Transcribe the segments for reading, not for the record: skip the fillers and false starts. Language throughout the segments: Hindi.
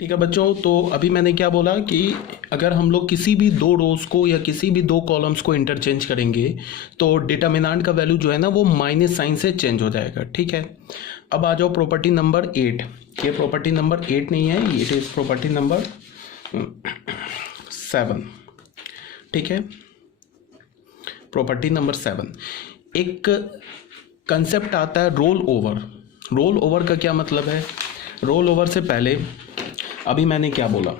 ठीक है बच्चों, तो अभी मैंने क्या बोला कि अगर हम लोग किसी भी दो रोज को या किसी भी दो कॉलम्स को इंटरचेंज करेंगे तो डिटर्मिनेंट का वैल्यू जो है ना वो माइनस साइन से चेंज हो जाएगा। ठीक है, अब आ जाओ प्रॉपर्टी नंबर 8। ये प्रॉपर्टी नंबर 8 नहीं है, ये इज प्रॉपर्टी नंबर 7। ठीक है, प्रॉपर्टी नंबर 7 एक कंसेप्ट आता है रोल ओवर। रोल ओवर का क्या मतलब है? रोल ओवर से पहले अभी मैंने क्या बोला,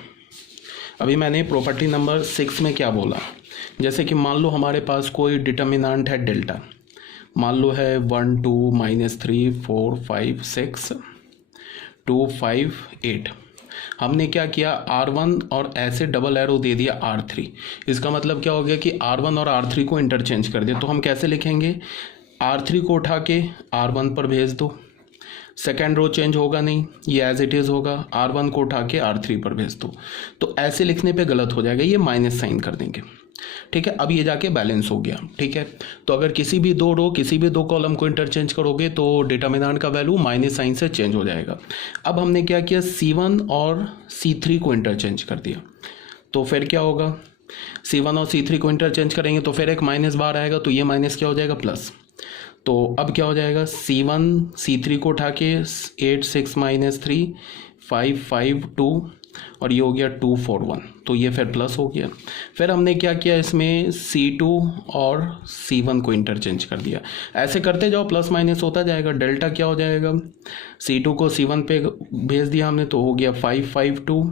अभी मैंने प्रॉपर्टी नंबर 6 में क्या बोला, जैसे कि मान लो हमारे पास कोई डिटर्मिनेंट है डेल्टा, मान लो है 1 2 -3 4 5 6 2 5 8। हमने क्या किया, R1 और ऐसे डबल एरो दे दिया R3। इसका मतलब क्या हो गया कि R1 और R3 को इंटरचेंज कर दिया। तो हम कैसे लिखेंगे, R3 को उठा के R1 पर भेज दो, सेकेंड रो चेंज होगा नहीं, ये एज इट इज होगा, R1 को उठा के R3 पर भेज दो। तो ऐसे लिखने पे गलत हो जाएगा, ये माइनस साइन कर देंगे। ठीक है, अब ये जाके बैलेंस हो गया। ठीक है, तो अगर किसी भी दो रो किसी भी दो कॉलम को इंटरचेंज करोगे तो डिटर्मिनेंट का वैल्यू माइनस साइन से चेंज हो जाएगा। अब हमने क्या किया, C1 और C3 को इंटरचेंज कर दिया, तो फिर क्या होगा, C1 और C3 को इंटरचेंज करेंगे तो फिर एक माइनस बाहर आएगा, तो ये माइनस क्या हो जाएगा, प्लस। तो अब क्या हो जाएगा, C1 C3 को उठा के 8 6 -3 5 5 2 और ये हो गया 2 4 1, तो ये फिर प्लस हो गया। फिर हमने क्या किया, इसमें C2 और C1 को इंटरचेंज कर दिया। ऐसे करते जाओ, प्लस माइनस होता जाएगा। डेल्टा क्या हो जाएगा, C2 को C1 पे भेज दिया हमने, तो हो गया 5 5 2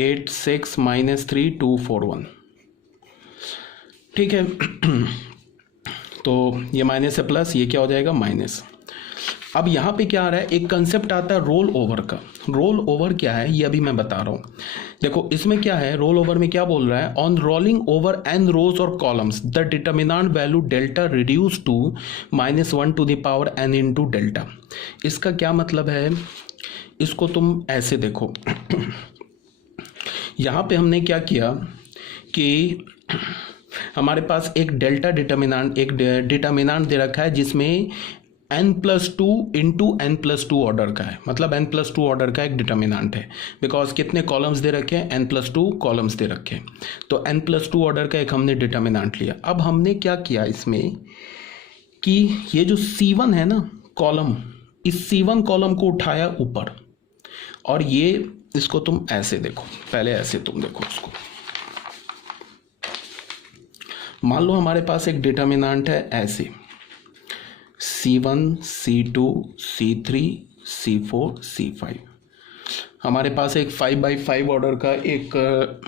8 6 -3 2 4 1। ठीक है तो ये माइनस है प्लस, ये क्या हो जाएगा, माइनस। अब यहाँ पे क्या आ रहा है, एक कंसेप्ट आता है रोल ओवर का। रोल ओवर क्या है ये अभी मैं बता रहा हूँ। देखो इसमें क्या है, रोल ओवर में क्या बोल रहा है, on rolling over n rows और columns the determinant value delta reduce to -1 to the power n into delta. इसका क्या मतलब है, इसको तुम ऐसे देखो यहाँ पे हमने क्या किया कि हमारे पास एक डेल्टा डिटर्मिनेंट, एक डिटर्मिनेंट दे रखा है जिसमें n+2 इंटू n+2 ऑर्डर का है, मतलब n+2 ऑर्डर का एक डिटर्मिनेंट है। बिकॉज कितने कॉलम्स दे रखे हैं, n+2 कॉलम्स दे रखे हैं, तो n+2 ऑर्डर का एक हमने डिटर्मिनेंट लिया। अब हमने क्या किया इसमें कि ये जो C1 है ना कॉलम, इस C1 कॉलम को उठाया ऊपर, और ये इसको तुम ऐसे देखो, पहले ऐसे तुम देखो इसको। मान लो हमारे पास एक डिटर्मिनेंट है ऐसे C1 C2 C3 C4 C5। हमारे पास एक 5x5 ऑर्डर का एक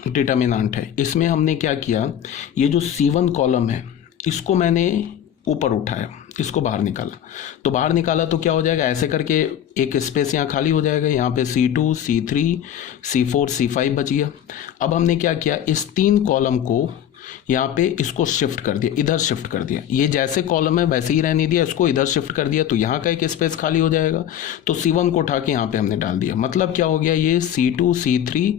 डिटर्मिनेंट है। इसमें हमने क्या किया, ये जो C1 कॉलम है इसको मैंने ऊपर उठाया, इसको बाहर निकाला। तो बाहर निकाला तो क्या हो जाएगा, ऐसे करके एक स्पेस यहाँ खाली हो जाएगा, यहाँ पे C2 C3 C4 C5 बच गया। अब हमने क्या किया, इस 3 कॉलम को यहाँ पे इसको शिफ्ट कर दिया, इधर शिफ्ट कर दिया। ये जैसे कॉलम है वैसे ही रहने दिया, इसको इधर शिफ्ट कर दिया, तो यहाँ का एक स्पेस खाली हो जाएगा। तो C1 को उठा के यहाँ पे हमने डाल दिया, मतलब क्या हो गया, ये C2 C3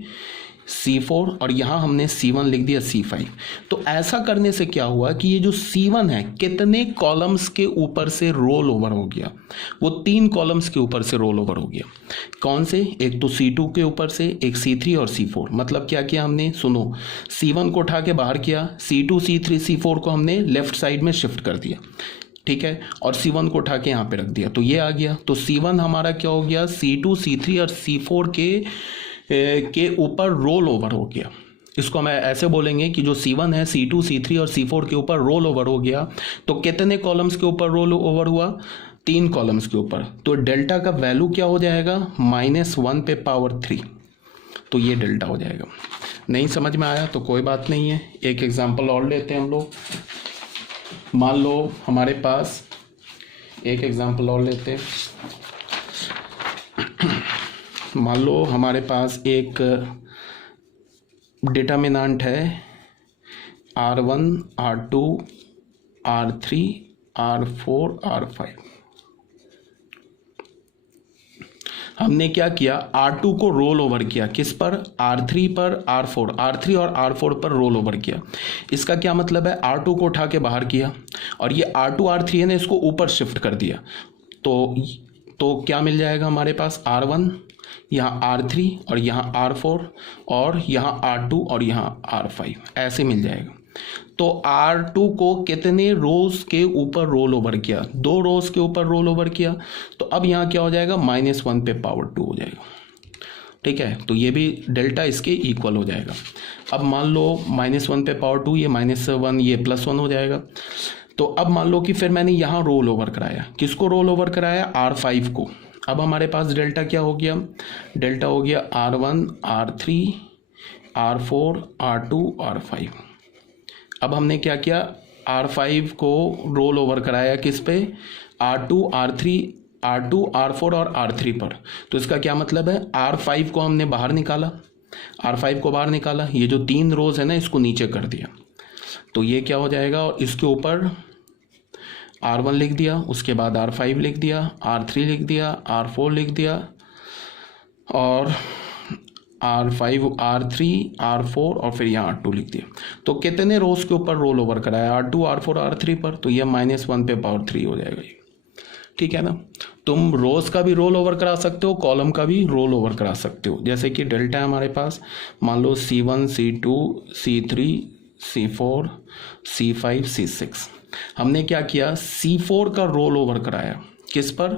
C4 और यहाँ हमने C1 लिख दिया C5। तो ऐसा करने से क्या हुआ कि ये जो C1 है कितने कॉलम्स के ऊपर से रोल ओवर हो गया, वो 3 कॉलम्स के ऊपर से रोल ओवर हो गया। कौन से, एक तो C2 के ऊपर से, एक C3 और C4। मतलब क्या किया हमने, सुनो, C1 को उठा के बाहर किया, C2 C3 C4 को हमने लेफ्ट साइड में शिफ्ट कर दिया, ठीक है, और C1 को उठा के यहाँ पे रख दिया, तो ये आ गया। तो C1 हमारा क्या हो गया, C2 C3 और C4 के ऊपर रोल ओवर हो गया। इसको हम ऐसे बोलेंगे कि जो C1 है C2 C3 और C4 के ऊपर रोल ओवर हो गया। तो कितने कॉलम्स के ऊपर रोल ओवर हुआ, 3 कॉलम्स के ऊपर। तो डेल्टा का वैल्यू क्या हो जाएगा, -1 पे पावर 3। तो ये डेल्टा हो जाएगा। नहीं समझ में आया तो कोई बात नहीं है, एक एग्जांपल और लेते हैं हम लोग। मान लो हमारे पास एक एग्जांपल और लेते हैं। मान लो हमारे पास एक डिटर्मिनेंट है R1 R2 R3 R4 R5। हमने क्या किया, R2 को रोल ओवर किया, किस पर, R3 पर, R3 और R4 पर रोल ओवर किया। इसका क्या मतलब है, R2 को उठा के बाहर किया और ये R2 R3 है ना, इसको ऊपर शिफ्ट कर दिया। तो क्या मिल जाएगा हमारे पास, R1 यहाँ R3 और यहाँ R4 और यहाँ R2 और यहाँ R5 ऐसे मिल जाएगा। तो R2 को कितने रोज के ऊपर रोल ओवर किया, 2 रोज के ऊपर रोल ओवर किया, तो अब यहाँ क्या हो जाएगा, -1 पे पावर 2 हो जाएगा। ठीक है, तो ये भी डेल्टा इसके इक्वल हो जाएगा। अब मान लो -1 पे पावर 2, ये -1 ये +1 हो जाएगा। तो अब मान लो कि फिर मैंने यहाँ रोल ओवर कराया, किसको रोल ओवर कराया, R5 को। अब हमारे पास डेल्टा क्या हो गया, डेल्टा हो गया R1 R3 R4 R2 R5। अब हमने क्या किया, R5 को रोल ओवर कराया किस पे, R2 R4 और R3 पर। तो इसका क्या मतलब है, R5 को हमने बाहर निकाला, R5 को बाहर निकाला, ये जो 3 रोज है ना इसको नीचे कर दिया, तो ये क्या हो जाएगा, और इसके ऊपर R1 लिख दिया, उसके बाद R5 लिख दिया, R3 लिख दिया, R4 लिख दिया और R5 R3 R4 और फिर यहाँ R2 लिख दिया। तो कितने रोज के ऊपर रोल ओवर कराया, R2 R4 R3 पर, तो ये -1 पे पावर 3 हो जाएगा ये। ठीक है ना, तुम रोज का भी रोल ओवर करा सकते हो, कॉलम का भी रोल ओवर करा सकते हो। जैसे कि डेल्टा है हमारे पास, मान लो C1 C2 C3 C4 C5 C6। हमने क्या किया, C4 का रोल ओवर कराया, किस पर,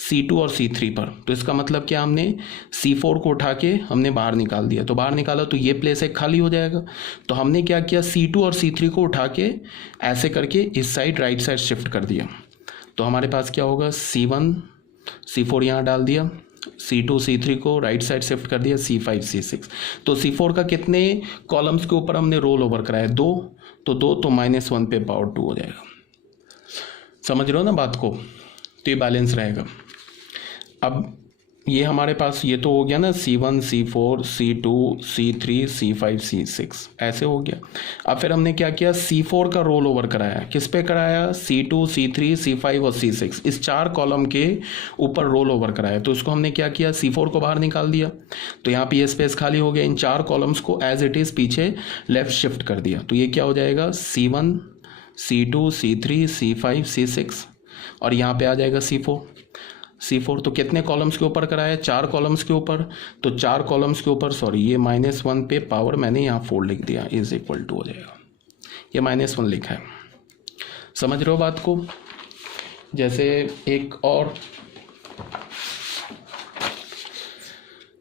C2 और C3 पर। तो इसका मतलब क्या, हमने C4 को उठा के हमने बाहर निकाल दिया, तो बाहर निकाला तो ये प्लेस एक खाली हो जाएगा। तो हमने क्या किया, C2 और C3 को उठा के ऐसे करके इस साइड राइट साइड शिफ्ट कर दिया। तो हमारे पास क्या होगा, C1 C4 यहाँ डाल दिया, C2 C3 को राइट साइड शिफ्ट कर दिया, C5 C6। तो C4 का कितने कॉलम्स के ऊपर हमने रोल ओवर कराया, 2, तो -1 पे पावर 2 हो जाएगा। समझ रहे हो ना बात को, तो ये बैलेंस रहेगा। अब ये हमारे पास ये तो हो गया ना, C1 C4 C2 C3 C5 C6 ऐसे हो गया। अब फिर हमने क्या किया, C4 का रोल ओवर कराया, किस पे कराया, C2 C3 C5 और C6, इस 4 कॉलम के ऊपर रोल ओवर कराया। तो इसको हमने क्या किया, C4 को बाहर निकाल दिया, तो यहाँ पे ये स्पेस खाली हो गया, इन 4 कॉलम्स को एज इट इज़ पीछे लेफ्ट शिफ्ट कर दिया। तो ये क्या हो जाएगा, C1 C2 C3 C5 C6 और यहाँ पे आ जाएगा C4। तो कितने कॉलम्स के ऊपर कराया, 4 कॉलम्स के ऊपर। तो 4 कॉलम्स के ऊपर, सॉरी ये -1 पे पावर मैंने यहाँ 4 लिख दिया, इज इक्वल टू हो जाएगा, ये -1 लिखा है। समझ रहे हो बात को। जैसे एक और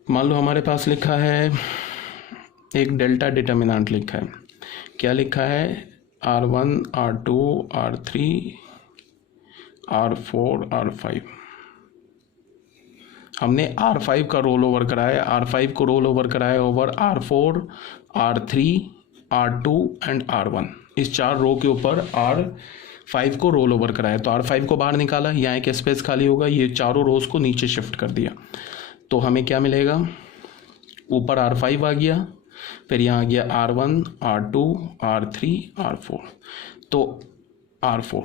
मान लो हमारे पास लिखा है एक डेल्टा डिटर्मिनेंट लिखा है, क्या लिखा है, R1 R2 R3 R4 R5। हमने R5 का रोल ओवर कराया, R5 को रोल ओवर कराया over R4 R3 R2 and R1, इस 4 रो के ऊपर R5 को रोल ओवर कराया। तो R5 को बाहर निकाला, यहाँ एक स्पेस खाली होगा, ये चारों रोज को नीचे शिफ्ट कर दिया। तो हमें क्या मिलेगा, ऊपर R5 आ गया, फिर यहाँ आ गया R1 R2 R3 R4, तो R4।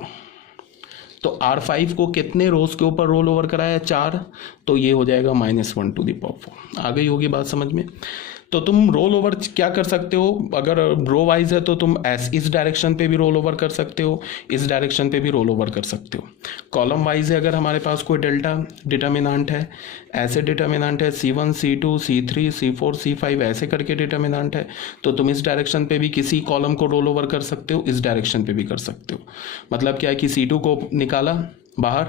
तो R5 को कितने रोज के ऊपर रोल ओवर कराया, 4, तो ये हो जाएगा -1 टू द पावर 4। आ गई होगी बात समझ में। तो तुम रोल ओवर क्या कर सकते हो, अगर रो वाइज है तो तुम इस डायरेक्शन पे भी रोल ओवर कर सकते हो, इस डायरेक्शन पे भी रोल ओवर कर सकते हो। कॉलम वाइज है, अगर हमारे पास कोई डेल्टा डिटर्मिनेंट है, ऐसे डिटर्मिनेंट है C1 C2 C3 C4 C5 ऐसे करके डिटर्मिनेंट है, तो तुम इस डायरेक्शन पे भी किसी कॉलम को रोल ओवर कर सकते हो, इस डायरेक्शन पे भी कर सकते हो। मतलब क्या है कि C2 को निकाला बाहर,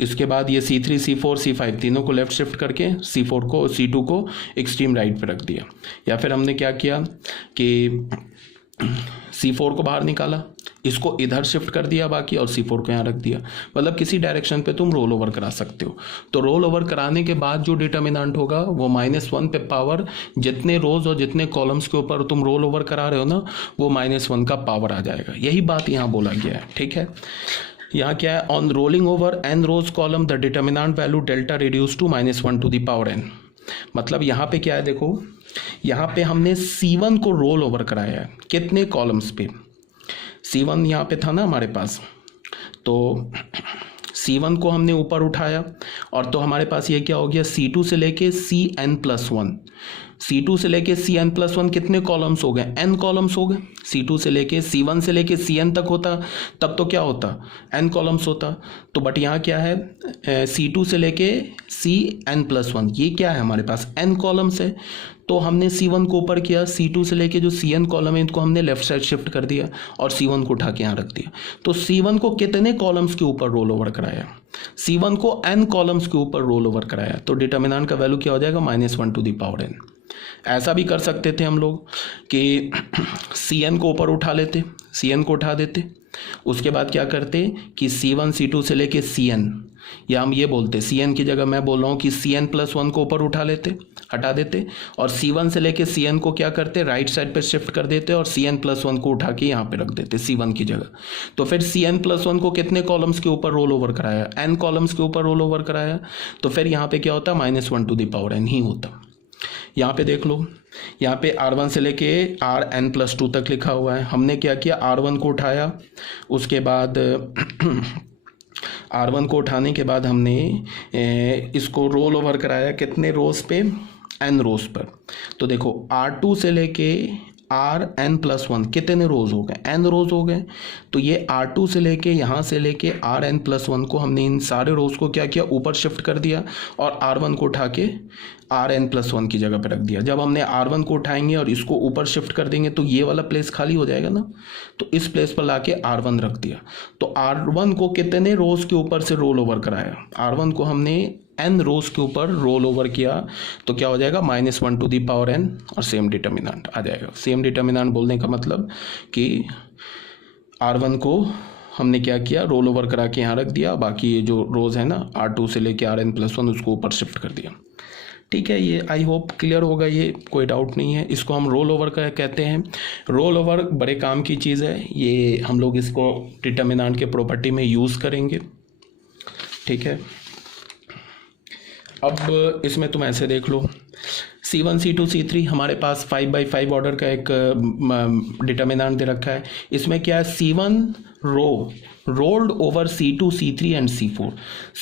इसके बाद ये C3 C4 C5 तीनों को लेफ्ट शिफ्ट करके C2 को एक्सट्रीम राइट पे रख दिया। या फिर हमने क्या किया कि C4 को बाहर निकाला, इसको इधर शिफ्ट कर दिया बाकी, और C4 को यहाँ रख दिया। मतलब किसी डायरेक्शन पे तुम रोल ओवर करा सकते हो। तो रोल ओवर कराने के बाद जो डिटर्मिनेंट होगा वो -1 पे पावर, जितने रोज और जितने कॉलम्स के ऊपर तुम रोल ओवर करा रहे हो ना, वो -1 का पावर आ जाएगा। यही बात यहाँ बोला गया है। ठीक है, यहाँ क्या है, on rolling over n rows column the determinant value delta reduce to -1 to the power n। मतलब यहाँ पे क्या है, देखो यहाँ पे हमने C1 को रोल ओवर कराया है, कितने कॉलम्स पे, C1 यहाँ पे था ना हमारे पास, तो C1 को हमने ऊपर उठाया, और तो हमारे पास ये क्या हो गया, C2 से लेके Cn+1, C2 से लेके Cn+1 कितने कॉलम्स हो गए, n कॉलम्स हो गए। C2 से लेके C1 से लेके Cn तक होता तब तो क्या होता, n कॉलम्स होता। तो बट यहाँ क्या है, C2 से लेके Cn+1 ये क्या है हमारे पास n कॉलम्स है। तो हमने C1 को ऊपर किया, C2 से लेके जो Cn कॉलम है इनको हमने लेफ्ट साइड शिफ्ट कर दिया और C1 को उठा के यहाँ रख दिया। तो C1 को कितने कॉलम्स के ऊपर रोल ओवर कराया, C1 को n कॉलम्स के ऊपर रोल ओवर कराया। तो डिटर्मिनेंट का वैल्यू क्या हो जाएगा, -1/n। ऐसा भी कर सकते थे हम लोग कि Cn को ऊपर उठा लेते, Cn को उठा देते, उसके बाद क्या करते कि C1 C2 से लेके Cn, या हम ये बोलते Cn की जगह मैं बोल रहा हूँ कि Cn+1 को ऊपर उठा लेते, हटा देते, और C1 से लेके Cn को क्या करते, राइट साइड पे शिफ्ट कर देते और Cn+1 को उठा के यहाँ पे रख देते C1 की जगह। तो फिर Cn+1 को कितने कॉलम्स के ऊपर रोल ओवर कराया, n कॉलम्स के ऊपर रोल ओवर कराया। तो फिर यहाँ पे क्या होता, -1/n ही होता। यहाँ पे देख लो, यहाँ पे R1 से लेके Rn+2 तक लिखा हुआ है। हमने क्या किया, R1 को उठाया, उसके बाद R1 को उठाने के बाद हमने इसको रोल ओवर कराया कितने रोज पे, n रोज पर। तो देखो R2 से लेके Rn+1 कितने रोज हो गए, n रोज हो गए। तो ये R2 से लेके यहाँ से लेके Rn+1 को हमने इन सारे रोज को क्या किया, ऊपर शिफ्ट कर दिया और R1 को उठा के Rn+1 की जगह पे रख दिया। जब हमने R1 को उठाएंगे और इसको ऊपर शिफ्ट कर देंगे तो ये वाला प्लेस खाली हो जाएगा ना, तो इस प्लेस पर लाके R1 रख दिया। तो R1 को कितने रोज के ऊपर से रोल ओवर कराया, R1 को हमने n रोज के ऊपर रोल ओवर किया। तो क्या हो जाएगा, -1/n और सेम डिटर्मिनेंट आ जाएगा। सेम डिटर्मिनेंट बोलने का मतलब कि R1 को हमने क्या किया, रोल ओवर करा के यहाँ रख दिया, बाकी ये जो रोज है ना R2 से लेके Rn+1 उसको ऊपर शिफ्ट कर दिया। ठीक है, ये आई होप क्लियर होगा, ये कोई डाउट नहीं है। इसको हम रोल ओवर का कहते हैं। रोल ओवर बड़े काम की चीज़ है, ये हम लोग इसको डिटर्मिनेंट के प्रॉपर्टी में यूज़ करेंगे। ठीक है, अब इसमें तुम ऐसे देख लो, C1 C2 C3 हमारे पास 5/5 ऑर्डर का एक डिटर्मिनेंट दे रखा है। इसमें क्या है, C1 row rolled over C2 C3 and C4।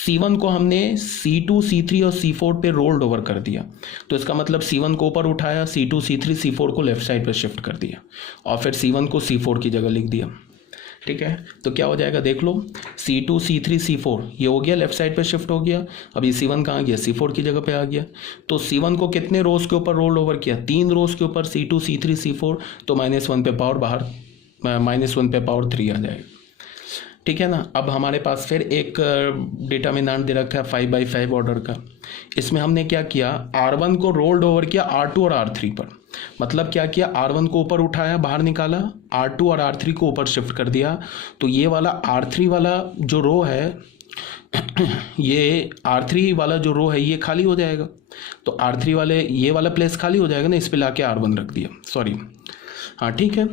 C1 को हमने C2 C3 और C4 पे रोल्ड ओवर कर दिया। तो इसका मतलब C1 को ऊपर उठाया, C2 C3 C4 को लेफ्ट साइड पे शिफ्ट कर दिया और फिर C1 को C4 की जगह लिख दिया। ठीक है, तो क्या हो जाएगा देख लो, C2 C3 C4 ये हो गया, लेफ्ट साइड पे शिफ्ट हो गया। अब ये C1 कहाँ गया, C4 की जगह पे आ गया। तो C1 को कितने रोज के ऊपर रोल ओवर किया, 3 रोज के ऊपर, C2 C3 C4। तो -1 पे पावर बाहर, -1 पे पावर 3 आ जाएगा। ठीक है ना। अब हमारे पास फिर एक डिटर्मिनेंट दे रखा है 5/5 ऑर्डर का। इसमें हमने क्या किया, R1 को रोल्ड ओवर किया R2 और R3 पर। मतलब क्या किया, R1 को ऊपर उठाया, बाहर निकाला, R2 और R3 को ऊपर शिफ्ट कर दिया। तो ये वाला R3 वाला जो रो है ये R3 वाला जो रो है ये खाली हो जाएगा। तो R3 वाले ये वाला प्लेस खाली हो जाएगा ना, इस पे लाके R1 रख दिया, सॉरी हाँ ठीक है।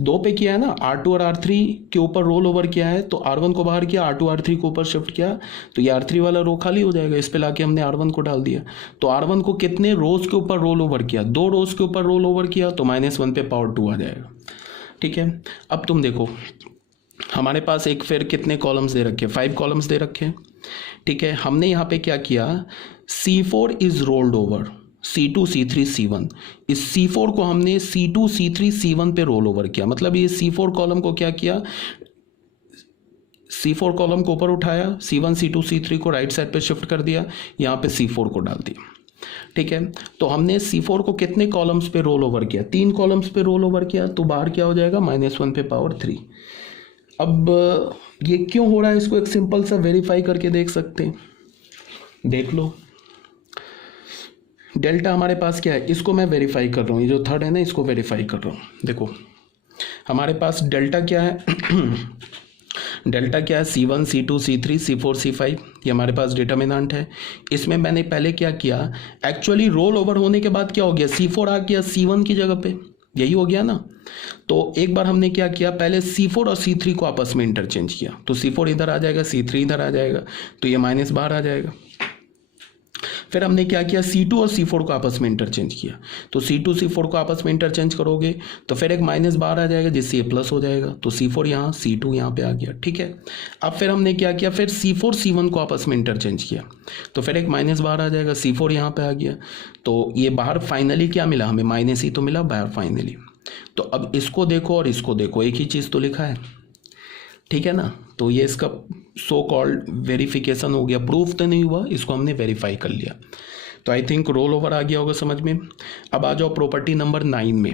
2 पे किया है ना, R2 और R3 के ऊपर रोल ओवर किया है, तो R1 को बाहर किया, R2 R3 को ऊपर शिफ्ट किया, तो ये R3 वाला रो खाली हो जाएगा, इस पे लाके हमने R1 को डाल दिया। तो R1 को कितने रोज के ऊपर रोल ओवर किया, 2 रोज के ऊपर रोल ओवर किया, तो -1 पे पावर 2 आ जाएगा। ठीक है, अब तुम देखो हमारे पास एक फिर कितने कॉलम्स दे रखे, 5 कॉलम्स दे रखे। ठीक है, हमने यहाँ पे क्या किया, C4 is rolled over C2 C3 C1। इस C4 को हमने C2 C3 C1 पे रोल ओवर किया। मतलब ये C4 कॉलम को क्या किया, C4 कॉलम को ऊपर उठाया, C1 C2 C3 को राइट साइड पे शिफ्ट कर दिया, यहाँ पे C4 को डाल दिया। ठीक है, तो हमने C4 को कितने कॉलम्स पे रोल ओवर किया, 3 कॉलम्स पे रोल ओवर किया, तो बाहर क्या हो जाएगा, -1 पे पावर 3। अब ये क्यों हो रहा है, इसको एक सिंपल सा वेरीफाई करके देख सकते हैं। देख लो डेल्टा हमारे पास क्या है, इसको मैं वेरीफाई कर रहा हूँ, ये जो थर्ड है ना इसको वेरीफाई कर रहा हूँ। देखो हमारे पास डेल्टा क्या है डेल्टा क्या है, C1 C2 C3 C4 C5, ये हमारे पास डिटर्मिनेंट है। इसमें मैंने पहले क्या किया, एक्चुअली रोल ओवर होने के बाद क्या हो गया, C4 आ गया C1 की जगह पे, यही हो गया ना। तो एक बार हमने क्या किया, पहले C4 और C3 को आपस में इंटरचेंज किया, तो C4 इधर आ जाएगा, C3 इधर आ जाएगा, तो ये माइनस बाहर आ जाएगा। फिर हमने क्या किया, C2 और C4 को आपस में इंटरचेंज किया। तो C2 C4 को आपस में इंटरचेंज करोगे तो फिर एक माइनस बाहर आ जाएगा जिससे ये प्लस हो जाएगा, तो C4 यहाँ, C2 यहाँ पे आ गया, ठीक है। अब फिर हमने क्या किया, फिर C4 C1 को आपस में इंटरचेंज किया तो फिर एक माइनस बाहर आ जाएगा, C4 यहाँ पे आ गया। तो ये बाहर फाइनली क्या मिला हमें, माइनस ही तो मिला बाहर फाइनली। तो अब इसको देखो और इसको देखो, एक ही चीज़ तो लिखा है, ठीक है ना। तो ये इसका सो कॉल्ड वेरिफिकेशन हो गया, प्रूफ तो नहीं हुआ, इसको हमने वेरीफाई कर लिया। तो आई थिंक रोल ओवर आ गया होगा समझ में। अब आ जाओ प्रॉपर्टी नंबर 9 में।